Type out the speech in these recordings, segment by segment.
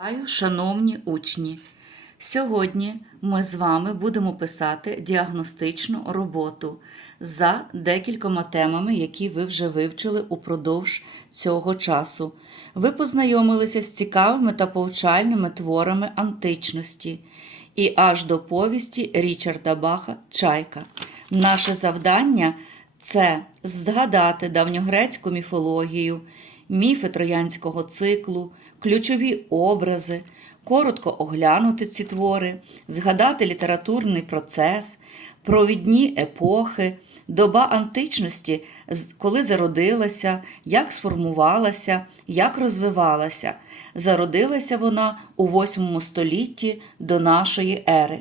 Вітаю, шановні учні! Сьогодні ми з вами будемо писати діагностичну роботу за декількома темами, які ви вже вивчили упродовж цього часу. Ви познайомилися з цікавими та повчальними творами античності і аж до повісті Річарда Баха Чайка. Наше завдання це згадати давньогрецьку міфологію, міфи троянського циклу, ключові образи, коротко оглянути ці твори, згадати літературний процес, провідні епохи, доба античності, коли зародилася, як сформувалася, як розвивалася. Зародилася вона у 8 столітті до нашої ери.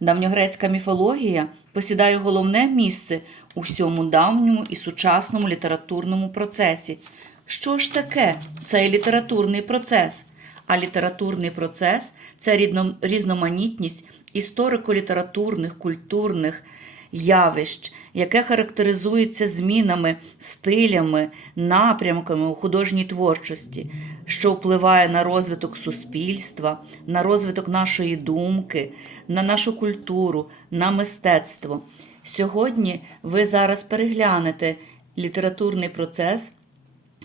Давньогрецька міфологія посідає головне місце у всьому давньому і сучасному літературному процесі. Що ж таке цей літературний процес? А літературний процес це різноманітність історико-літературних, культурних явищ, яке характеризується змінами, стилями, напрямками у художній творчості, що впливає на розвиток суспільства, на розвиток нашої думки, на нашу культуру, на мистецтво. Сьогодні ви зараз переглянете літературний процес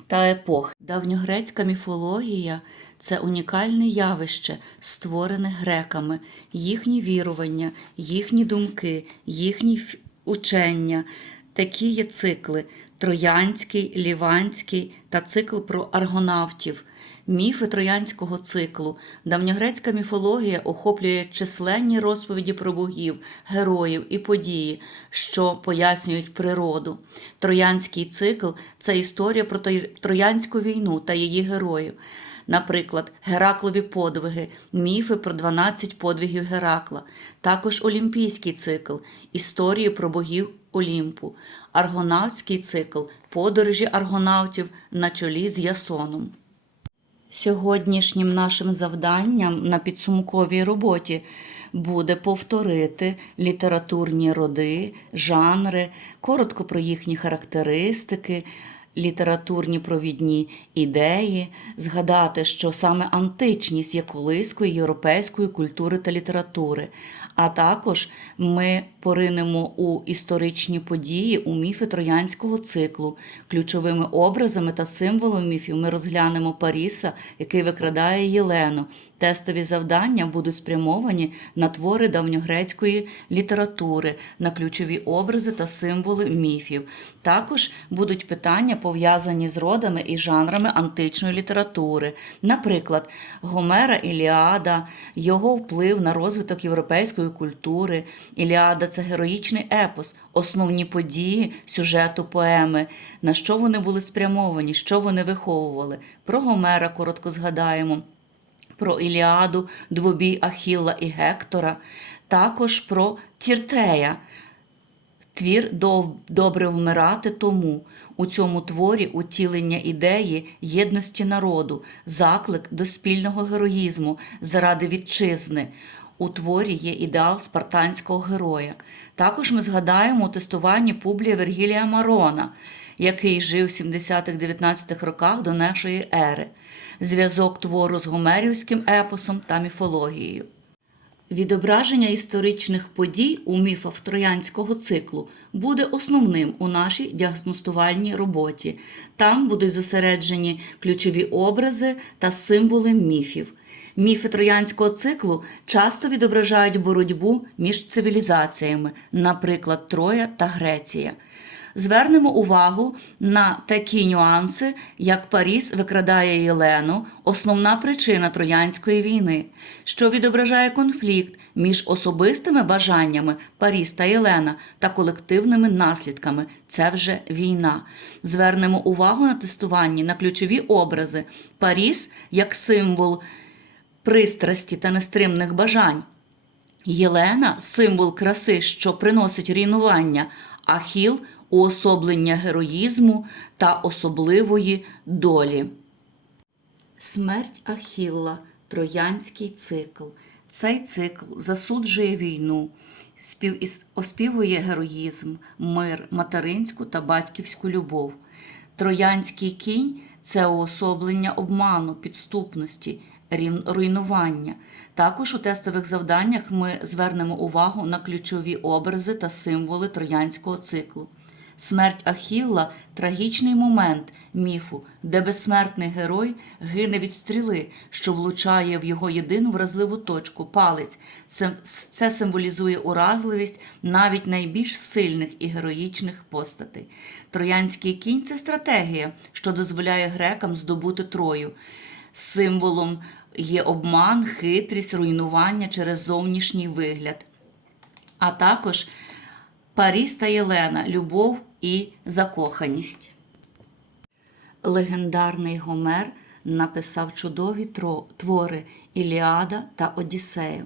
та епох. Давньогрецька міфологія це унікальне явище, створене греками, їхні вірування, їхні думки, їхні учення. Такі є цикли: Троянський, Ліванський та цикл про аргонавтів. Міфи троянського циклу. Давньогрецька міфологія охоплює численні розповіді про богів, героїв і події, що пояснюють природу. Троянський цикл це історія про Троянську війну та її героїв. Наприклад, Гераклові подвиги, міфи про 12 подвигів Геракла, також Олімпійський цикл, історії про богів Олімпу, Аргонавтський цикл, подорожі аргонавтів на чолі з Ясоном. Сьогоднішнім нашим завданням на підсумковій роботі буде повторити літературні роди, жанри, коротко про їхні характеристики, літературні провідні ідеї, згадати, що саме античність є колискою європейської культури та літератури. А також ми поринемо у історичні події, у міфи троянського циклу. Ключовими образами та символами міфів ми розглянемо Паріса, який викрадає Єлену. Тестові завдання будуть спрямовані на твори давньогрецької літератури, на ключові образи та символи міфів. Також будуть питання, пов'язані з родами і жанрами античної літератури. Наприклад, Гомера Іліада, його вплив на розвиток європейської культури. Іліада це героїчний епос, основні події сюжету поеми, на що вони були спрямовані, що вони виховували. Про Гомера коротко згадаємо про Іліаду, двобій Ахілла і Гектора, також про Тіртея. Твір Добре вмирати тому. У цьому творі утілення ідеї єдності народу, заклик до спільного героїзму заради вітчизни. У творі є ідеал спартанського героя. Також ми згадаємо у тестуванні Публія Вергілія Марона, який жив в 70-19-х роках до нашої ери. Зв'язок твору з гомерівським епосом та міфологією. Відображення історичних подій у міфах троянського циклу буде основним у нашій діагностувальній роботі. Там будуть зосереджені ключові образи та символи міфів. Міфи троянського циклу часто відображають боротьбу між цивілізаціями, наприклад, Троя та Греція. Звернемо увагу на такі нюанси, як Паріс викрадає Єлену, основна причина Троянської війни, що відображає конфлікт між особистими бажаннями Паріс та Єлена та колективними наслідками. Це вже війна. Звернемо увагу на тестуванні на ключові образи Паріс як символ пристрасті та нестримних бажань. Єлена символ краси, що приносить руйнування, Ахіл уособлення героїзму та особливої долі. Смерть Ахілла Троянський цикл. Цей цикл засуджує війну, спів... оспівує героїзм, мир, материнську та батьківську любов. Троянський кінь це уособлення обману, підступності, руйнування. Також у тестових завданнях ми звернемо увагу на ключові образи та символи троянського циклу. Смерть Ахілла трагічний момент міфу, де безсмертний герой гине від стріли, що влучає в його єдину вразливу точку палець. Це, символізує уразливість навіть найбільш сильних і героїчних постатей. Троянський кінь це стратегія, що дозволяє грекам здобути Трою. Символом є обман, хитрість, руйнування через зовнішній вигляд а також Паріс та Єлена, любов і закоханість. Легендарний Гомер написав чудові твори Іліада та Одіссею.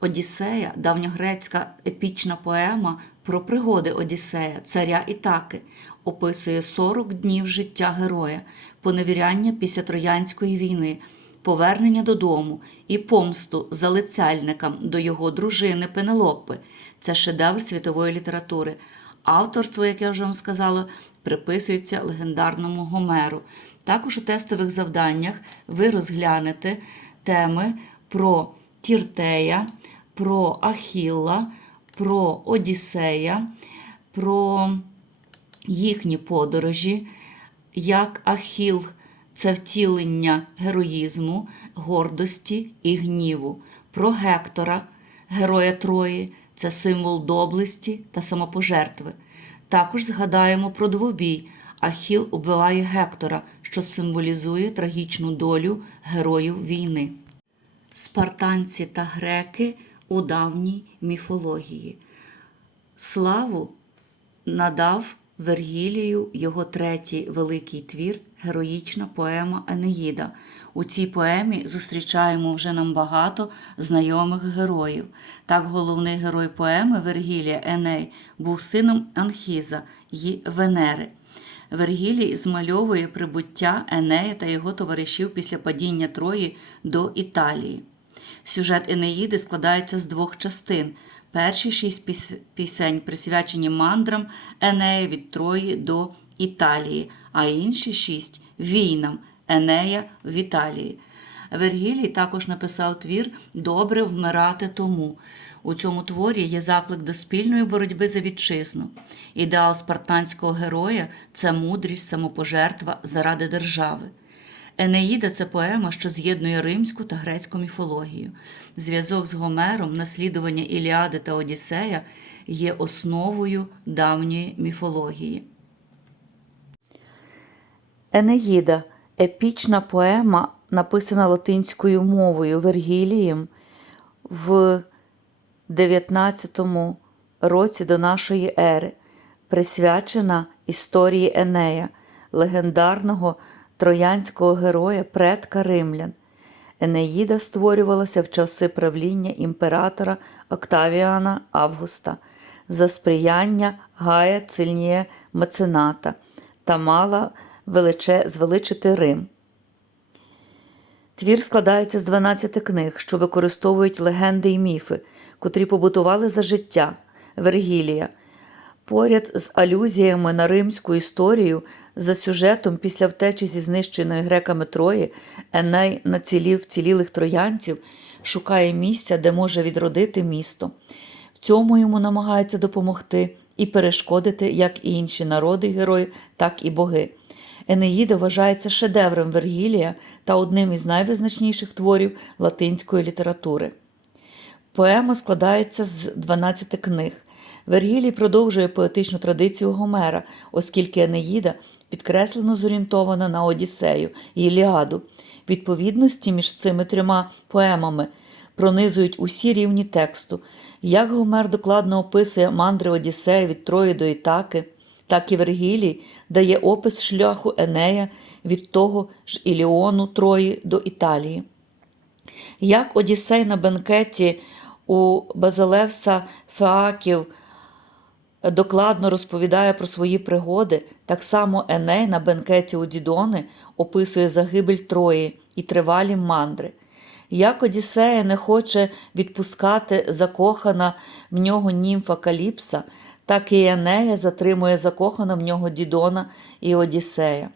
Одіссея давньогрецька епічна поема про пригоди Одіссея, царя Ітаки, описує 40 днів життя героя, поневіряння після Троянської війни, повернення додому і помсту залицяльникам до його дружини Пенелопи. Це шедевр світової літератури. Авторство, як я вже вам сказала, приписується легендарному Гомеру. Також у тестових завданнях ви розглянете теми про Тіртея, про Ахілла, про Одіссея, про їхні подорожі, як Ахіл це втілення героїзму, гордості і гніву, про Гектора, героя Трої, це символ доблесті та самопожертви. Також згадаємо про двобій. Ахіл убиває Гектора, що символізує трагічну долю героїв війни. Спартанці та греки у давній міфології. Славу надав Вергілію його третій великий твір героїчна поема Енеїда. У цій поемі зустрічаємо вже нам багато знайомих героїв. Так, головний герой поеми Вергілія Еней був сином Анхіза й Венери. Вергілій змальовує прибуття Енея та його товаришів після падіння Трої до Італії. Сюжет Енеїди складається з двох частин. Перші шість піс- пісень присвячені мандрам Енея від Трої до Італії, а інші шість війнам Енея в Італії. Вергілій також написав твір Добре вмирати тому. У цьому творі є заклик до спільної боротьби за вітчизну. Ідеал спартанського героя це мудрість, самопожертва заради держави. Енеїда це поема, що з'єднує римську та грецьку міфологію. Зв'язок з Гомером, наслідування Іліади та Одіссея є основою давньої міфології. Енеїда епічна поема, написана латинською мовою Вергілієм в 19 році до нашої ери, присвячена історії Енея, легендарного троянського героя предка римлян. Енеїда створювалася в часи правління імператора Октавіана Августа за сприяння Гая Цильнія Мецената та мала величе, звеличити Рим. Твір складається з 12 книг, що використовують легенди і міфи, котрі побутували за життя Вергілія. Поряд з алюзіями на римську історію за сюжетом після втечі зі знищеної греками Трої Еней націлів вцілілих троянців шукає місця, де може відродити місто. В цьому йому намагаються допомогти і перешкодити як і інші народи герої, так і боги. Енеїда вважається шедевром Вергілія та одним із найвизначніших творів латинської літератури. Поема складається з 12 книг. Вергілій продовжує поетичну традицію Гомера, оскільки Енеїда підкреслено зорієнтована на Одіссею і Іліаду. Відповідності між цими трьома поемами пронизують усі рівні тексту. Як Гомер докладно описує мандри Одіссея від Трої до Ітаки, так і Вергілій дає опис шляху Енея від того ж Іліону Трої до Італії. Як Одіссей на бенкеті у Базилевса Феаків докладно розповідає про свої пригоди, так само Еней на бенкеті у Дідони описує загибель Трої і тривалі мандри. Як Одіссея не хоче відпускати закохана в нього німфа Каліпса, так і Енея затримує закохана в нього Дідона і Одіссея.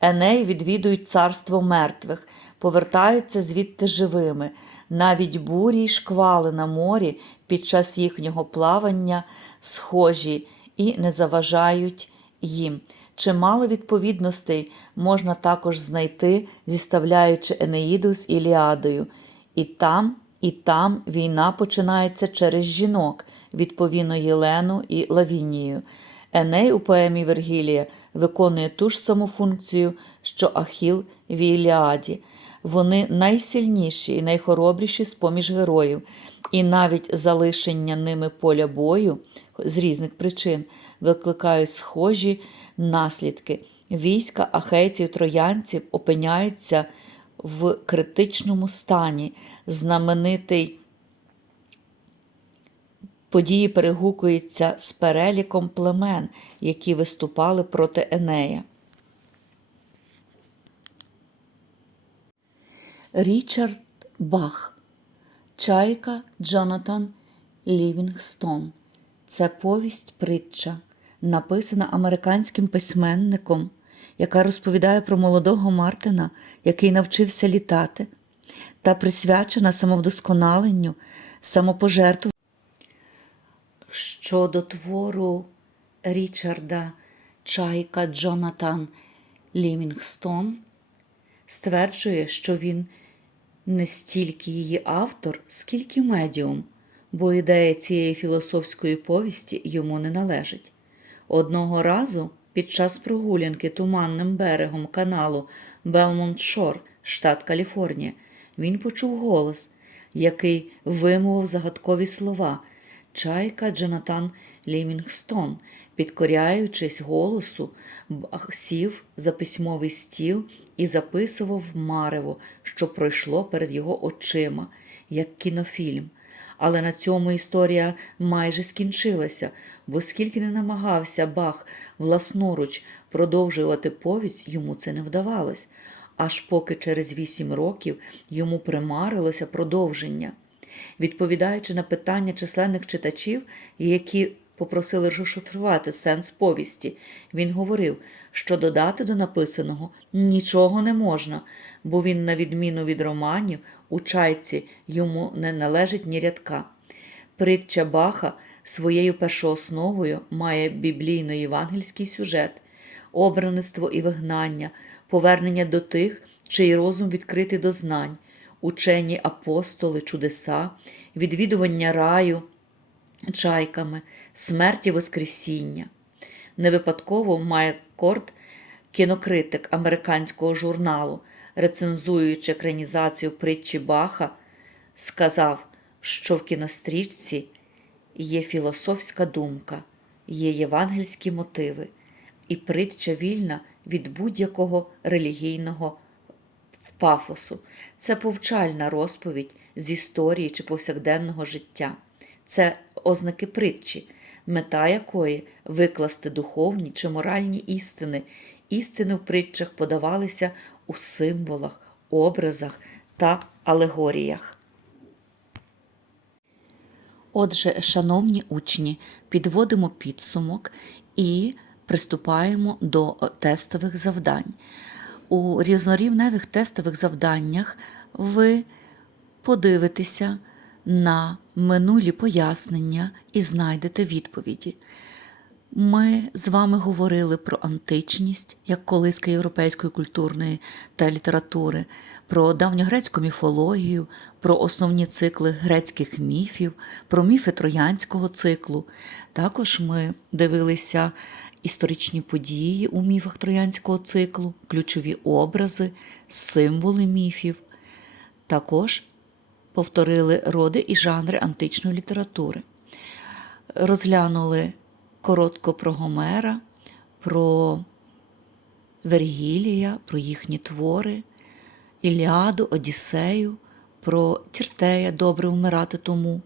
Еней відвідують царство мертвих, повертаються звідти живими. Навіть бурі й шквали на морі під час їхнього плавання схожі і не заважають їм. Чимало відповідностей можна також знайти, зіставляючи Енеїду з Іліадою. І там, і там війна починається через жінок, відповідно Єлену і Лавінію. Еней у поемі Вергілія виконує ту ж саму функцію, що Ахіл в Іліаді. Вони найсильніші і найхоробріші з поміж героїв, і навіть залишення ними поля бою з різних причин викликають схожі наслідки. Війська ахейців троянців опиняються в критичному стані. Знаменитий події перегукуються з переліком племен, які виступали проти Енея. Річард Бах, Чайка Джонатан Лівінгстон. Це повість притча, написана американським письменником, яка розповідає про молодого Мартина, який навчився літати, та присвячена самовдосконаленню, самопожертву. Щодо твору Річарда Чайка Джонатан Лівінгстон стверджує, що він не стільки її автор, скільки медіум, бо ідея цієї філософської повісті йому не належить. Одного разу під час прогулянки туманним берегом каналу Белмонт Шор, штат Каліфорнія, він почув голос, який вимовив загадкові слова Чайка Джонатан Лівінгстон, підкоряючись голосу, сів за письмовий стіл і записував марево, що пройшло перед його очима, як кінофільм. Але на цьому історія майже скінчилася, бо скільки не намагався Бах власноруч продовжувати повість, йому це не вдавалось, аж поки через вісім років йому примарилося продовження. Відповідаючи на питання численних читачів, які попросили розшифрувати сенс повісті, він говорив, що додати до написаного нічого не можна, бо він, на відміну від романів, у чайці йому не належить ні рядка. Притча Баха своєю першоосновою має біблійно-євангельський сюжет, обраництво і вигнання, повернення до тих, чий розум відкритий до знань, учені апостоли, чудеса, відвідування раю чайками, смерті Воскресіння. Не випадково Майк Корт, кінокритик американського журналу, рецензуючи екранізацію притчі Баха, сказав, що в кінострічці є філософська думка, є євангельські мотиви, і притча вільна від будь-якого релігійного пафосу. Це повчальна розповідь з історії чи повсякденного життя. Це ознаки притчі, мета якої викласти духовні чи моральні істини. Істини в притчах подавалися у символах, образах та алегоріях. Отже, шановні учні, підводимо підсумок і приступаємо до тестових завдань. У різнорівневих тестових завданнях ви подивитеся на минулі пояснення і знайдете відповіді. Ми з вами говорили про античність як колиска європейської культурної та літератури, про давньогрецьку міфологію, про основні цикли грецьких міфів, про міфи троянського циклу. Також ми дивилися історичні події у міфах троянського циклу, ключові образи, символи міфів. Також повторили роди і жанри античної літератури. Розглянули коротко про Гомера, про Вергілія, про їхні твори, Іліаду, Одіссею, про Тіртея добре вмирати тому.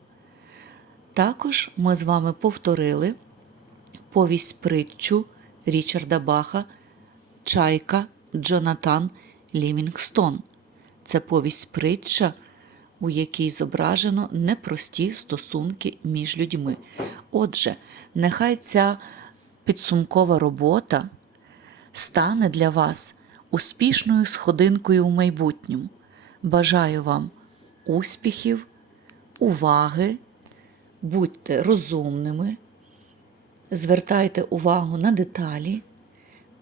Також ми з вами повторили повість притчу Річарда Баха Чайка Джонатан Лівінгстон. Це повість притча, у якій зображено непрості стосунки між людьми. Отже, нехай ця підсумкова робота стане для вас успішною сходинкою у майбутньому. Бажаю вам успіхів, уваги, будьте розумними, звертайте увагу на деталі.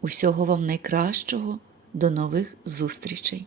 Усього вам найкращого, до нових зустрічей!